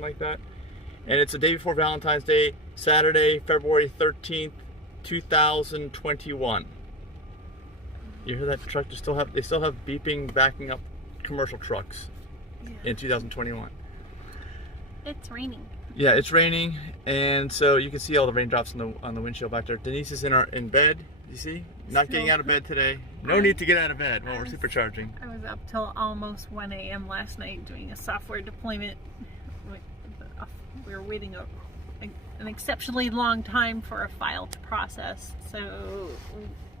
like that. And it's the day before Valentine's Day, Saturday, February 13th, 2021. You hear that truck? They still have beeping, backing up commercial trucks in 2021. It's raining. Yeah, it's raining, and so you can see all the raindrops on the windshield back there. Denise is in bed. You see? Not getting out of bed today. No need to get out of bed while we're supercharging. I was up till almost 1 a.m. last night doing a software deployment. We were waiting an exceptionally long time for a file to process, so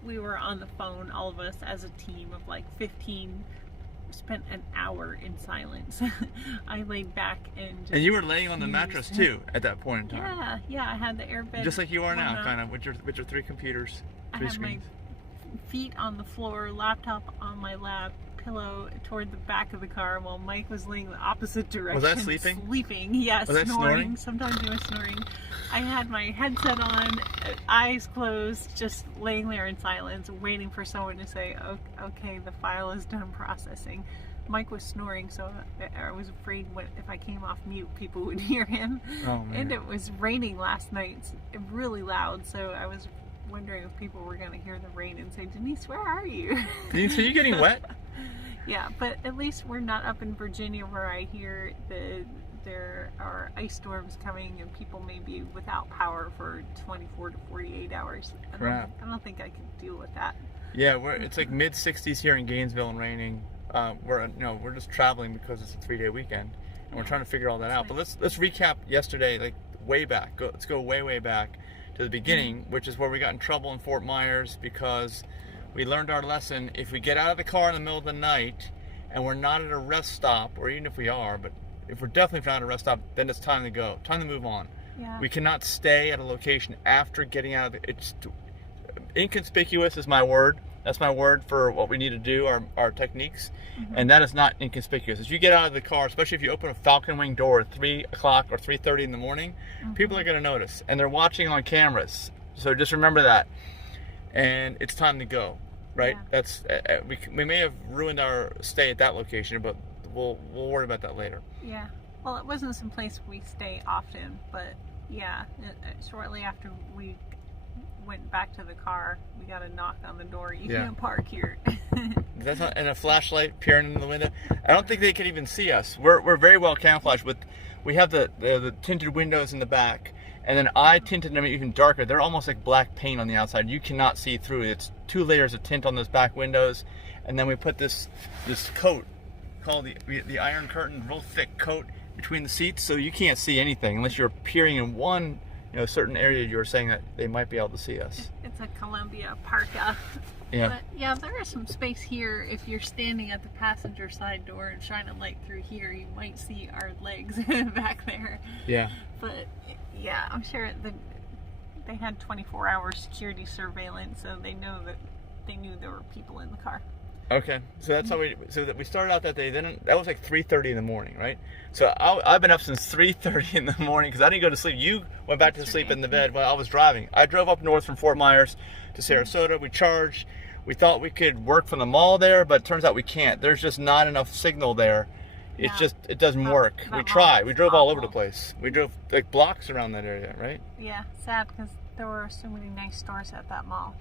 we were on the phone, all of us as a team of like 15. Spent an hour in silence. I laid back and you were laying on the mattress too at that point in time. Yeah, I had the airbed. Just like you are now, kind of with your 3 computers, 3 screens. My feet on the floor, laptop on my lap, pillow toward the back of the car while Mike was laying the opposite direction. Was that sleeping? Sleeping, yes. Was that snoring? Sometimes he was snoring. I had my headset on, eyes closed, just laying there in silence, waiting for someone to say, okay, the file is done processing. Mike was snoring, so I was afraid if I came off mute, people would hear him. Oh, man. And it was raining last night, really loud, so I was wondering if people were going to hear the rain and say, Denise, where are you? Denise, are you getting wet? Yeah, but at least we're not up in Virginia where I hear there are ice storms coming and people may be without power for 24 to 48 hours. I don't think I could deal with that. Yeah, it's like mid 60s here in Gainesville and raining. We're just traveling because it's a 3-day weekend, and we're trying to figure all that out. But let's recap yesterday, like way back. Let's go way back to the beginning, which is where we got in trouble in Fort Myers because we learned our lesson. If we get out of the car in the middle of the night and we're not at a rest stop, or even if we are, but if we're definitely not at a rest stop, then it's time to go. Time to move on. Yeah. We cannot stay at a location after getting out of it's inconspicuous is my word. That's my word for what we need to do, our techniques. Mm-hmm. And that is not inconspicuous. As you get out of the car, especially if you open a Falcon Wing door at 3 o'clock or 3:30 in the morning, people are going to notice. And they're watching on cameras. So just remember that. And it's time to go, right? Yeah. That's we may have ruined our stay at that location, but we'll worry about that later. Yeah. Well, it wasn't some place we stay often, but yeah, shortly after we went back to the car, we got a knock on the door. You can't park here. That's not, and a flashlight peering in the window. I don't think they can even see us. We're very well camouflaged with. We have the tinted windows in the back, and then I tinted them even darker. They're almost like black paint on the outside. You cannot see through. It's 2 layers of tint on those back windows, and then we put this coat called the Iron Curtain, real thick coat between the seats, so you can't see anything unless you're peering in one certain area. You were saying that they might be able to see us. It's a Columbia parka. Yeah. But yeah, there is some space here. If you're standing at the passenger side door and shine a light through here, you might see our legs back there. Yeah. But yeah, I'm sure they had 24-hour security surveillance, so they knew there were people in the car. Okay, so that's how we started out that day. Then that was like 3:30 in the morning, right? So I've been up since 3:30 in the morning because I didn't go to sleep. You went back to sleep in the bed while I was driving. I drove up north from Fort Myers to Sarasota. We charged. We thought we could work from the mall there, but it turns out we can't. There's just not enough signal there. It's just, it doesn't work. We tried. We drove all over the place. We drove like blocks around that area, right? Yeah, sad because there were so many nice stores at that mall.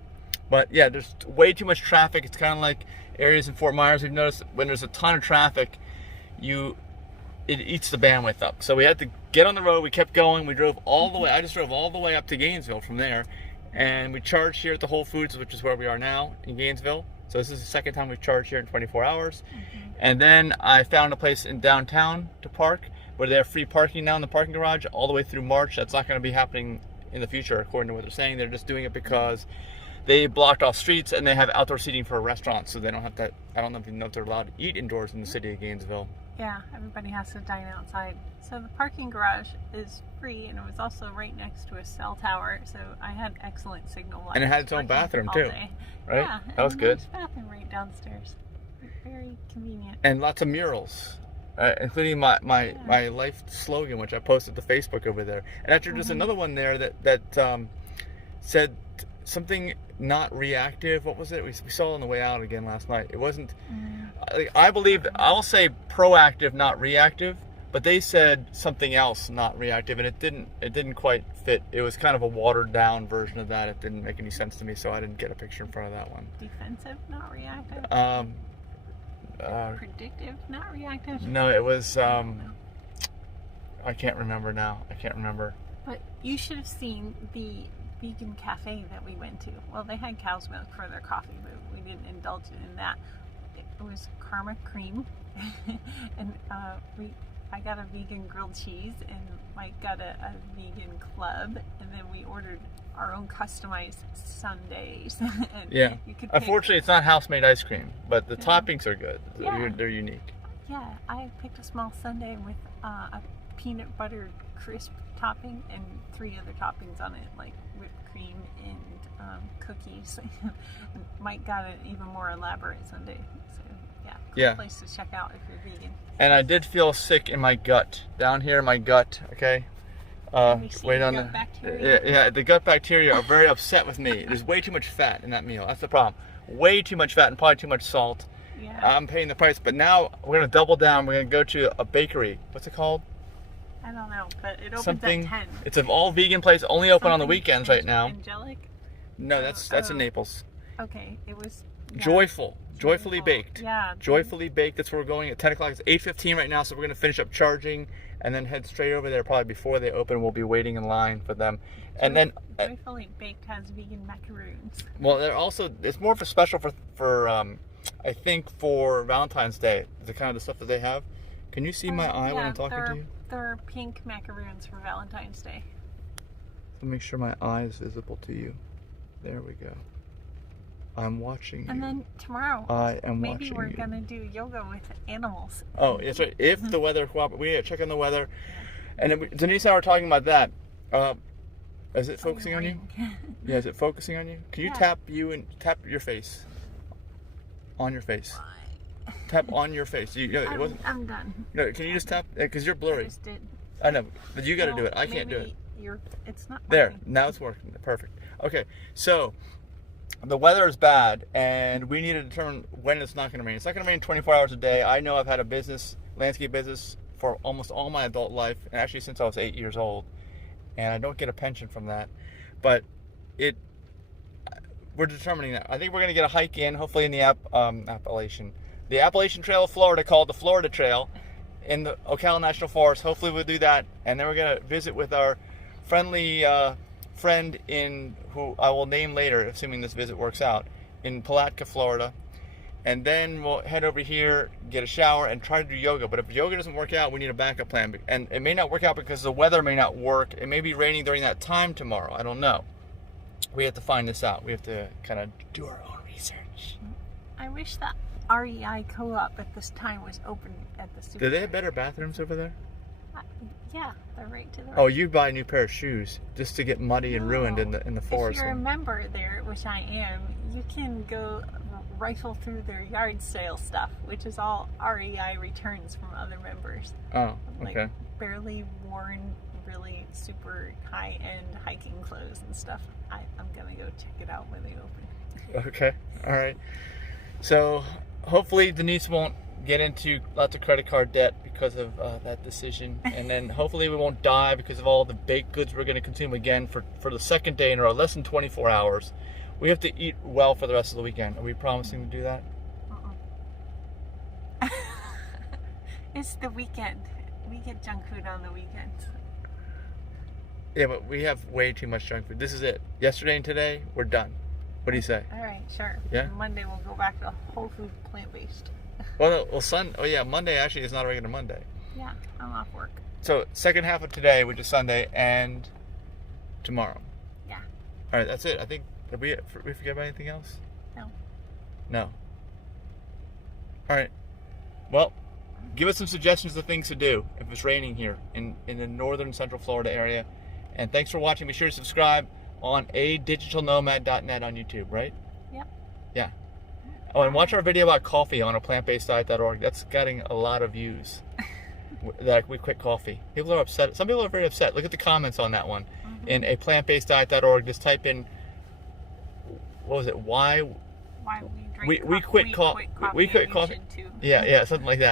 But yeah, there's way too much traffic. It's kind of like areas in Fort Myers. We've noticed when there's a ton of traffic, it eats the bandwidth up. So we had to get on the road. We kept going. We drove all the way. I just drove all the way up to Gainesville from there. And we charged here at the Whole Foods, which is where we are now in Gainesville. So this is the second time we've charged here in 24 hours. Mm-hmm. And then I found a place in downtown to park where they have free parking now in the parking garage all the way through March. That's not going to be happening in the future, according to what they're saying. They're just doing it because they blocked off streets and they have outdoor seating for restaurants, so they don't have to. I don't even know if they're allowed to eat indoors in the city of Gainesville. Yeah, everybody has to dine outside. So the parking garage is free, and it was also right next to a cell tower, so I had excellent signal. And it had its own bathroom too, right? Yeah, that was good. Nice bathroom right downstairs. Very convenient. And lots of murals, including my life slogan, which I posted to Facebook over there. And actually, there's another one there that said something not reactive. What was it? We saw it on the way out again last night. It wasn't. I believe I'll say proactive, not reactive. but they said something else, not reactive, and it didn't quite fit. It was kind of a watered down version of that. It didn't make any sense to me, so I didn't get a picture in front of that one. Defensive, not reactive. Predictive, not reactive. No, it was. I can't remember now. I can't remember. But you should have seen the vegan cafe that we went to. Well, they had cow's milk for their coffee, but we didn't indulge in that. It was Karma Cream, and I got a vegan grilled cheese, and Mike got a vegan club, and then we ordered our own customized sundaes. And Yeah. you could pick, Unfortunately, it's not house-made ice cream, but the toppings are good. Yeah. They're unique. yeah, I picked a small sundae with a peanut butter crisp topping and 3 other toppings on it, like whipped cream and cookies. Mike got an even more elaborate sundae. So Yeah. place to check out if you're vegan. And I did feel sick in my gut, down here in my gut. Okay. We see Wait on gut the bacteria. yeah. The gut bacteria are very upset with me. There's way too much fat in that meal. That's the problem. Way too much fat and probably too much salt. Yeah. I'm paying the price, but now we're gonna double down. We're gonna go to a bakery. What's it called? I don't know, but it opens Something. at 10. It's an all vegan place, only open on the Something weekends right now. Angelic? No, that's in Naples. Okay, it was... yeah. Joyfully baked. Yeah. Joyfully baked. That's where we're going at 10 o'clock. It's 8:15 right now, so we're gonna finish up charging and then head straight over there. Probably before they open, we'll be waiting in line for them. And then, Joyfully Baked has vegan macaroons. well, they're also, it's more of a special for I think for Valentine's Day. The kind of the stuff that they have. Can you see my eye when I'm talking to you? There are pink macaroons for Valentine's Day. Let me make sure my eye is visible to you. There we go. I'm watching you. And then tomorrow, I am maybe watching we're you. gonna do yoga with animals. Oh, that's right. If the weather cooperates, we check on the weather. And then Denise and I were talking about that. Is it focusing on you? Yeah, is it focusing on you? Can you tap your face? On your face. Tap on your face. It wasn't. I'm done. No, can you just tap? Because you're I blurry. just did. I know, but you got to do it. I can't do it. It's not There, working. now it's working. Perfect. Okay, so the weather is bad, and we need to determine when it's not going to rain. It's not going to rain 24 hours a day. I know I've had a landscape business, for almost all my adult life, and actually since I was 8 years old, and I don't get a pension from that. But we're determining that. I think we're going to get a hike in, hopefully in the the Appalachian Trail of Florida, called the Florida Trail, in the Ocala National Forest. Hopefully we'll do that, and then we're going to visit with our friendly friend who I will name later, assuming this visit works out, in Palatka, Florida. And then we'll head over here, get a shower, and try to do yoga. But if yoga doesn't work out, we need a backup plan. And it may not work out because the weather may not work. It may be raining during that time tomorrow. I don't know. We have to find this out. We have to kind of do our own research. I wish that REI co-op at this time was open at the super. Do they have better bathrooms over there? Yeah, they're right to the right. Oh, you buy a new pair of shoes just to get muddy and ruined in the forest. If you're a member there, which I am, you can go rifle through their yard sale stuff, which is all REI returns from other members. Oh, okay. Like barely worn, really super high-end hiking clothes and stuff. I'm gonna go check it out when they open. Okay, all right. So hopefully Denise won't get into lots of credit card debt because of that decision, and then hopefully we won't die because of all the baked goods we're going to consume again for the second day in a row, less than 24 hours. We have to eat well for the rest of the weekend. Are we promising to do that? It's the weekend. We get junk food on the weekends. Yeah, but we have way too much junk food. This is it. Yesterday and today, we're done. What do you say? All right, sure. Yeah? Monday we'll go back to whole food, plant-based. Monday actually is not a regular Monday. Yeah, I'm off work. So second half of today, which is Sunday, and tomorrow. Yeah. All right, that's it. I think, did we forget about anything else? No. All right. Well, give us some suggestions of things to do if it's raining here in the northern central Florida area. And thanks for watching. Be sure to subscribe on adigitalnomad.net on YouTube, right? Yep. Yeah. Oh, and watch our video about coffee on aPlantBasedDiet.org. That's getting a lot of views. That we quit coffee. People are upset. Some people are very upset. Look at the comments on that one. In aPlantBasedDiet.org, just type in, what was it? Why we quit coffee. Yeah, something like that.